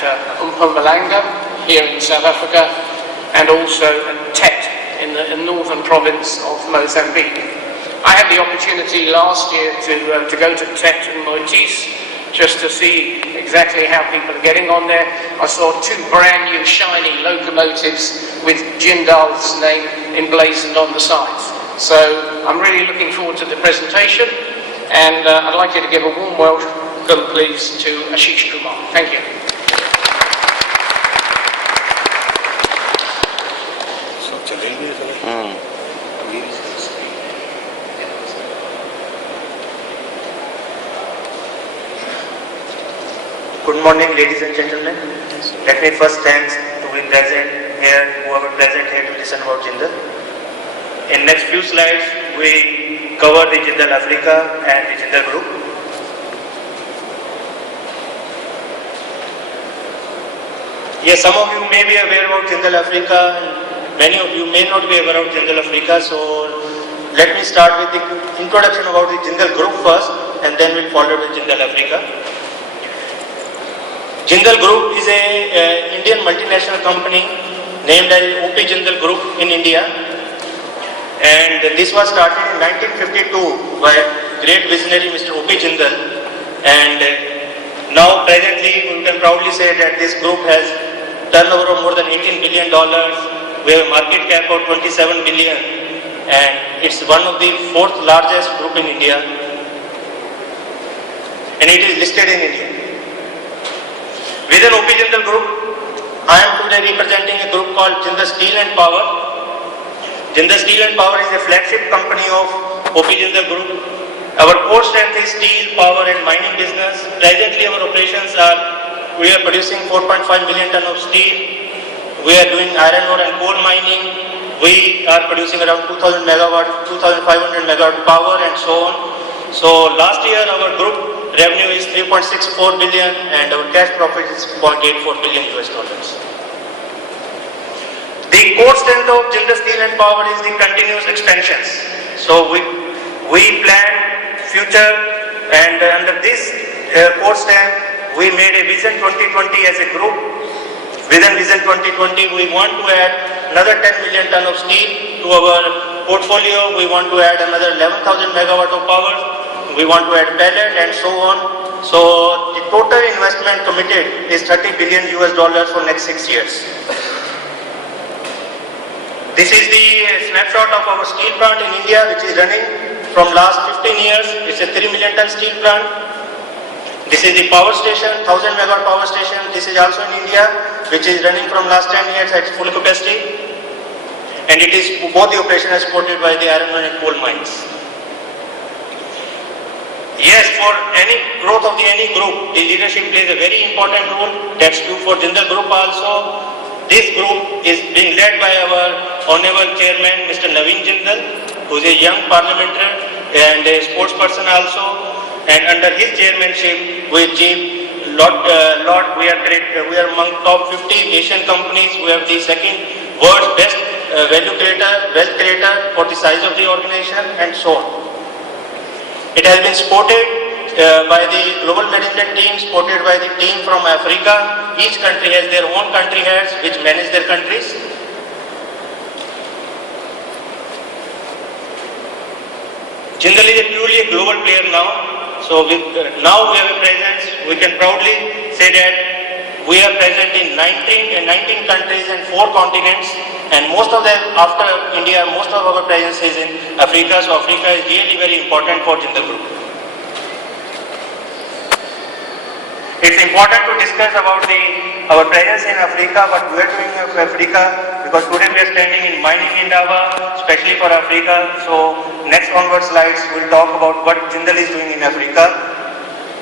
Mpumalanga here in South Africa, and also at Tet in the northern province of Mozambique. I had the opportunity last year to go to Tet and Moitis just to see exactly how people are getting on there. I saw 2 brand new shiny locomotives with Jindal's name emblazoned on the sides. So I'm really looking forward to the presentation, and I'd like you to give a warm welcome please to Ashish Kumar. Thank you. Good morning, ladies and gentlemen. Let me first thank to be present here, whoever present here to listen about Jindal. In next few slides, we cover the Jindal Africa and the Jindal Group. Yes, some of you may be aware about Jindal Africa, many of you may not be aware of Jindal Africa, so let me start with the introduction about the Jindal Group first, and then we'll follow with Jindal Africa. Jindal Group is a Indian multinational company named as OP Jindal Group in India, and this was started in 1952 by great visionary Mr. OP Jindal, and now presently we can proudly say that this group has turnover of more than $18 billion. We have a market cap of 27 billion, and it's one of the 4th largest group in India, and it is listed in India. Within OP Jindal Group, I am today representing a group called Jindal Steel and Power. Jindal Steel and Power is a flagship company of OP Jindal Group. Our core strength is steel, power and mining business. Presently our operations we are producing 4.5 million ton of steel. We are doing iron ore and coal mining. We are producing around 2000 megawatt, 2500 megawatt power and so on. So last year our group revenue is 3.64 billion and our cash profit is 0.84 billion US dollars. The core strength of Jindal Steel and Power is the continuous expansions. So we plan future, and under this core strength we made a Vision 2020 as a group. Within Vision 2020 we want to add another 10 million ton of steel to our portfolio. We want to add another 11,000 megawatt of power. We want to add pellet and so on. So the total investment committed is 30 billion US dollars for next 6 years. This is the snapshot of our steel plant in India, which is running from last 15 years. It's a 3 million ton steel plant. This is the power station, 1000 megawatt power station. This is also in India, which is running from last 10 years at full capacity. And it is both the operation is supported by the iron ore and coal mines. Yes, for any growth of any group, the leadership plays a very important role. That's true for Jindal Group also. This group is being led by our Honorable Chairman, Mr. Naveen Jindal, who is a young parliamentarian and a sports person also. And under his chairmanship, we achieve we are among top 50 Asian companies. We have the second world's best value creator, wealth creator for the size of the organization and so on. It has been supported by the global management team, supported by the team from Africa. Each country has their own country heads which manage their countries. Jindal is purely a global player now. So now we have a presence. We can proudly say that we are present in 19 countries and 4 continents. And most of them, after India, most of our presence is in Africa. So Africa is really very important for Jindal Group. It's important to discuss about our presence in Africa, what we are doing in Africa, because today we are standing in mining Indaba, especially for Africa. So next onward slides will talk about what Jindal is doing in Africa.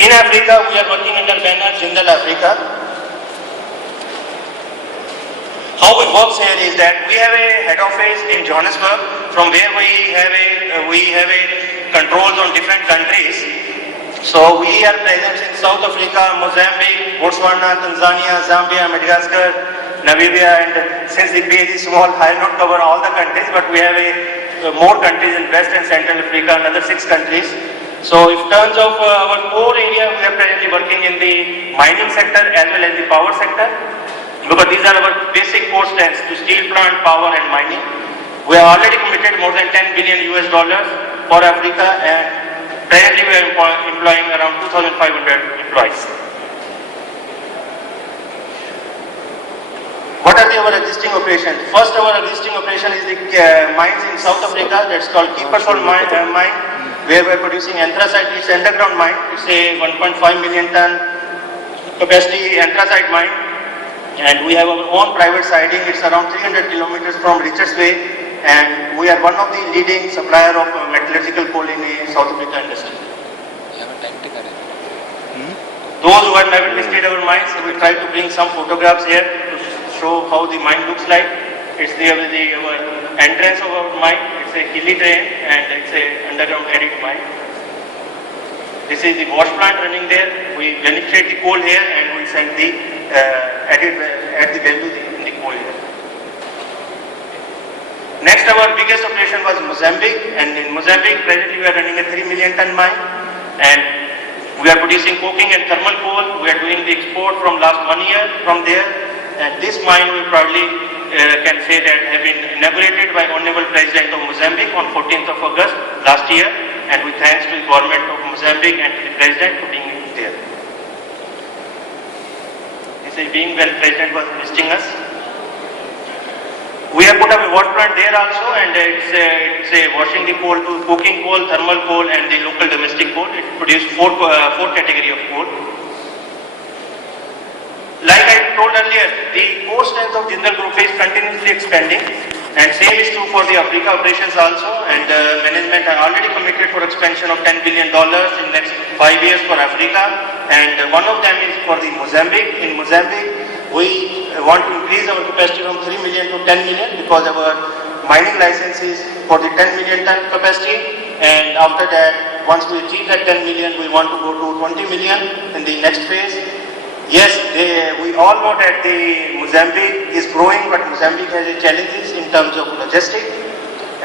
In Africa, we are working under banner Jindal Africa. How it works here is that we have a head office in Johannesburg, from where we have a controls on different countries. So we are present in South Africa, Mozambique, Botswana, Tanzania, Zambia, Madagascar, Namibia, and since the base is small, I will not cover all the countries, but we have more countries in West and Central Africa, another 6 countries. So in terms of our core area, we are presently working in the mining sector as well as the power sector, because these are our basic core strengths to steel plant, power and mining. We are already committed more than $10 billion for Africa, and presently we are employing around 2,500 employees. What are our existing operations? First, our existing operation is the mines in South Africa. That's called Keepersol mine, where we are producing anthracite. It's underground mine. It's a 1.5 million ton capacity anthracite mine, and we have our own private siding. It's around 300 kilometers from Richards Bay. And we are one of the leading supplier of metallurgical coal in the South Africa industry. Those who have never visited our mines, we try to bring some photographs here to show how the mine looks like. It's our entrance of our mine. It's a hilly terrain and it's a underground arid mine. This is the wash plant running there. We penetrate the coal here and we send the add the value in the coal here. Next, our biggest operation was Mozambique, and in Mozambique, presently we are running a 3 million ton mine, and we are producing coking and thermal coal. We are doing the export from last 1 year from there, and this mine we proudly can say that have been inaugurated by Honorable President of Mozambique on 14th of August last year, and we thanks to the government of Mozambique and to the President for being there. This is being when President was visiting us. We have put up a wash plant there also, and it's washing the coal to coking coal, thermal coal and the local domestic coal. It produces four category of coal. Like I told earlier, the core strength of Jindal Group is continuously expanding, and same is true for the Africa operations also, and management are already committed for expansion of $10 billion in next 5 years for Africa, and one of them is for the Mozambique. In Mozambique, we want to increase our capacity from 3 million to 10 million because our mining license is for the 10 million ton capacity, and after that, once we achieve that 10 million, we want to go to 20 million in the next phase. Yes, we all know that the Mozambique is growing, but Mozambique has challenges in terms of logistics,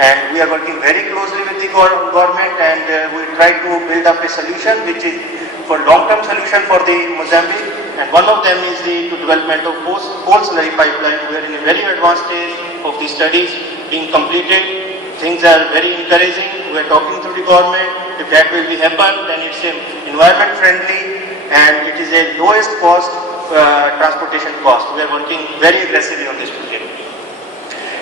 and we are working very closely with the government, and we try to build up a solution which is for long-term solution for the Mozambique. And one of them is the development of coal slurry pipeline. We are in a very advanced stage of the studies being completed. Things are very encouraging. We are talking to the government. If that will be happen, then it's environment friendly and it is a lowest cost transportation cost. We are working very aggressively on this project.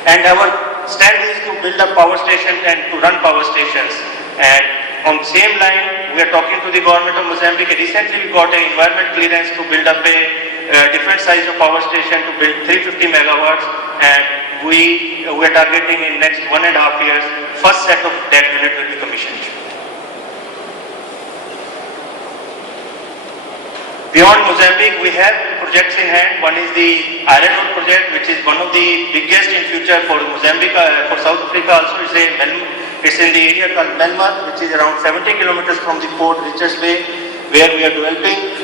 And our stand is to build up power stations and to run power stations. And on the same line, we are talking to the government of Mozambique. Recently, we got an environment clearance to build up a different size of power station to build 350 megawatts, and we are targeting in next 1.5 years, first set of that unit will be commissioned. Beyond Mozambique, we have projects in hand. One is the iron ore project, which is one of the biggest in future for Mozambique, for South Africa also. It's in the area called Melmar, which is around 70 kilometers from the port, Richards Bay, where we are developing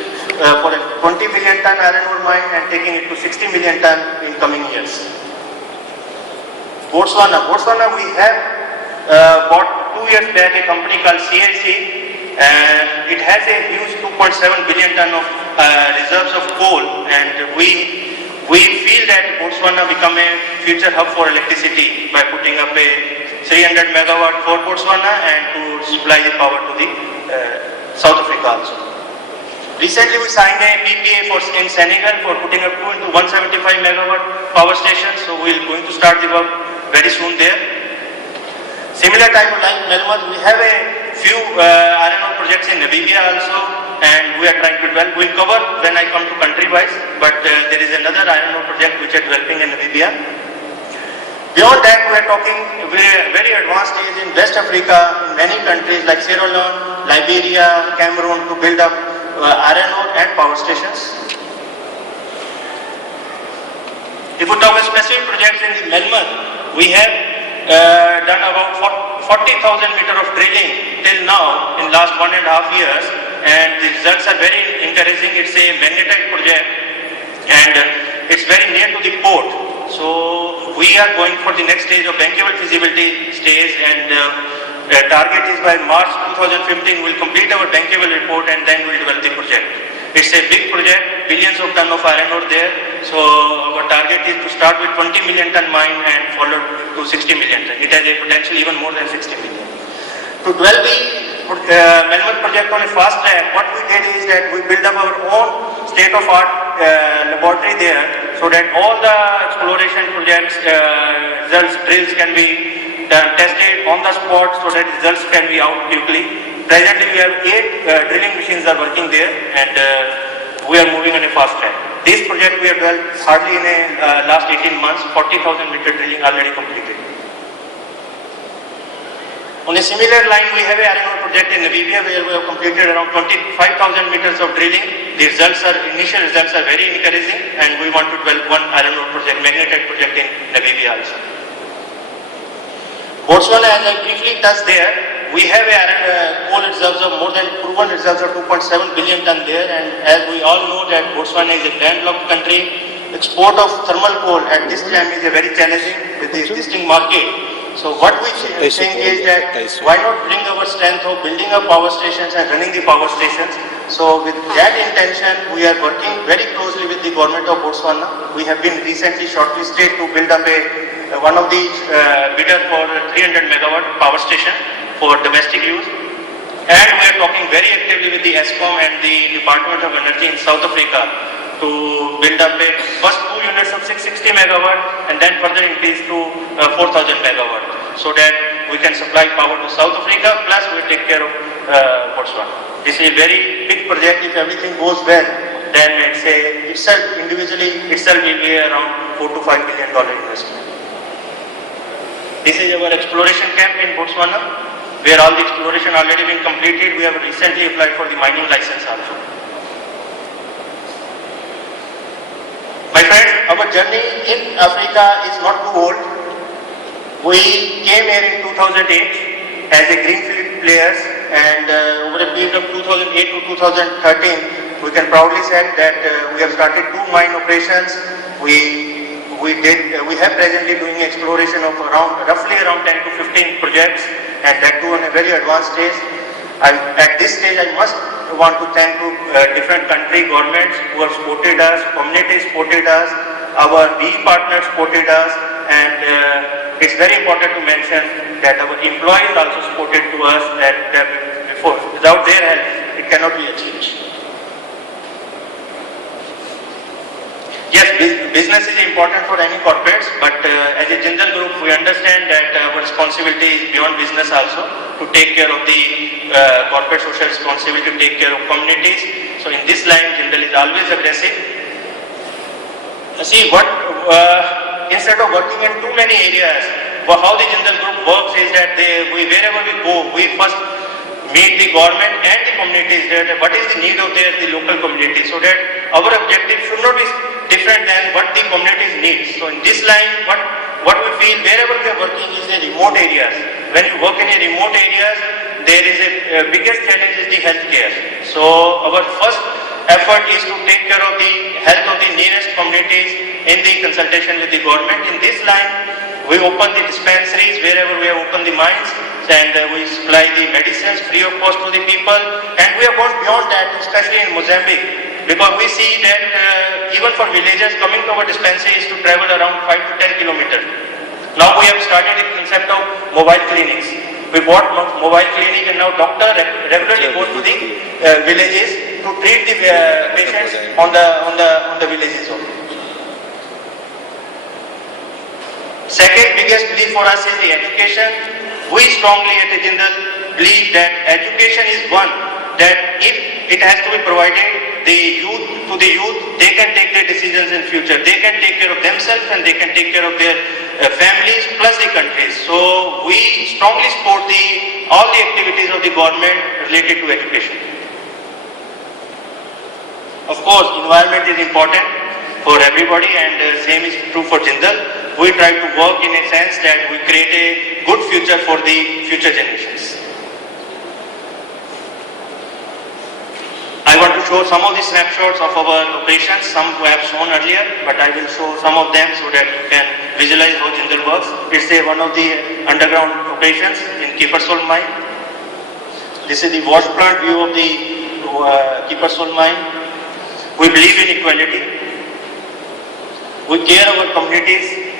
for a 20 million ton iron ore mine and taking it to 60 million ton in coming years. Botswana, we have bought 2 years back a company called CIC, and it has a huge 2.7 billion ton of reserves of coal, and we feel that Botswana become a future hub for electricity by putting up a 300 megawatt for Botswana and to supply the power to the South Africa also. Recently we signed a PPA in Senegal for putting up 2 into 175 megawatt power stations, so we are going to start the work very soon there. Similar type of like Melmar, we have a few iron ore projects in Namibia also, and we are trying to develop. We'll cover when I come to country-wise, but there is another iron ore project which are developing in Namibia. Beyond that, we are talking very advanced stage in West Africa, in many countries like Sierra Leone, Liberia, Cameroon, to build up iron ore and power stations. If we talk about specific projects in the Melmar, we have done about 40,000 meters of drilling till now in last 1.5 years, and the results are very encouraging. It's a magnetite project and it's very near to the port. So we are going for the next stage of bankable feasibility stage, and target is by March 2015 we'll complete our bankable report and then we'll develop the project. It's a big project, billions of ton of iron ore there. So our target is to start with 20 million ton mine and follow to 60 million ton. It has a potential even more than 60 million. To develop the Melmur project on a fast track, what we did is that we built up our own state-of-art laboratory there, so that all the exploration projects, results, drills can be tested on the spot, so that results can be out quickly. Presently we have 8 drilling machines are working there, and we are moving on a fast track. This project we have developed hardly in a last 18 months, 40,000 meter drilling already completed. On a similar line, we have a iron ore project in Namibia where we have completed around 25,000 meters of drilling. The initial results are very encouraging, and we want to develop one iron ore project, magnetite project in Namibia also. Botswana, as I briefly touched there, we have coal reserves of more than proven reserves of 2.7 billion ton there, and as we all know that Botswana is a landlocked country, export of thermal coal at this time is a very challenging with the existing market. So what we think is that why not bring our strength of building up power stations and running the power stations. So with that intention, we are working very closely with the government of Botswana. We have been recently shortlisted to build up one of the bidder for 300 megawatt power station for domestic use. And we are talking very actively with the ESCOM and the Department of Energy in South Africa to build up a first 2 units of 660 megawatt and then further increase to 4,000 megawatt, so that we can supply power to South Africa plus we take care of Botswana. This is a very big project. If everything goes well, then individually itself will be around $4 to $5 million investment. This is our exploration camp in Botswana, where all the exploration already been completed. We have recently applied for the mining license also. My friends, our journey in Africa is not too old. We came here in 2008 as a greenfield players, and over a period of 2008 to 2013, we can proudly say that we have started 2 mine operations. We have presently doing exploration of roughly around 10 to 15 projects, and that too on a very advanced stage. At this stage, I must want to thank different country governments who have supported us, communities supported us, our BE partners supported us, and it's very important to mention that our employees also supported to us, that without their help, it cannot be achieved. Yes, business is important for any corporates, but as a Jindal Group, we understand that our responsibility is beyond business also, to take care of the corporate social responsibility, to take care of communities. So in this line, Jindal is always aggressive. See, instead of working in too many areas, how the Jindal Group works is that wherever we go, we first meet the government and the communities there, what is the need of the local community, so that our objective should not be different than what the communities need. So in this line, what we feel wherever we are working is the remote areas. When you work in a remote areas, there is a biggest challenge is the healthcare. So our first effort is to take care of the health of the nearest communities in the consultation with the government. In this line, we open the dispensaries wherever we have opened the mines, and we supply the medicines free of cost to the people. And we have gone beyond that, especially in Mozambique, because we see that even for villagers coming to our dispensary is to travel around 5 to 10 kilometers. Now we have started the concept of mobile clinics. We bought mobile clinic, and now doctor regularly go to the villages to treat the patients on the villages only. Second biggest belief for us is the education. We strongly at Jindal believe that education is one, that if it has to be provided to the youth, they can take their decisions in future. They can take care of themselves and they can take care of their families plus the countries. So we strongly support all the activities of the government related to education. Of course, environment is important for everybody, and same is true for Jindal. We try to work in a sense that we create a good future for the future generations. I want to show some of the snapshots of our operations. Some we have shown earlier, but I will show some of them so that you can visualize how Jindal works. It's one of the underground operations in Keepersol mine. This is the wash plant view of the Keepersol mine. We believe in equality. We care our communities.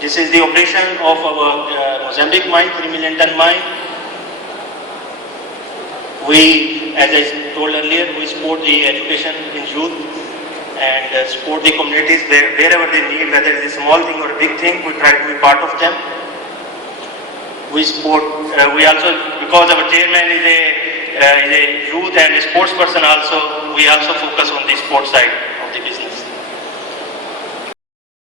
This is the operation of our Mozambique mine, 3 million ton mine. We, as I told earlier, we support the education in youth and support the communities wherever they need, whether it is a small thing or a big thing, we try to be part of them. We support, we also, because our chairman is a youth and a sports person also, we also focus on the sports side.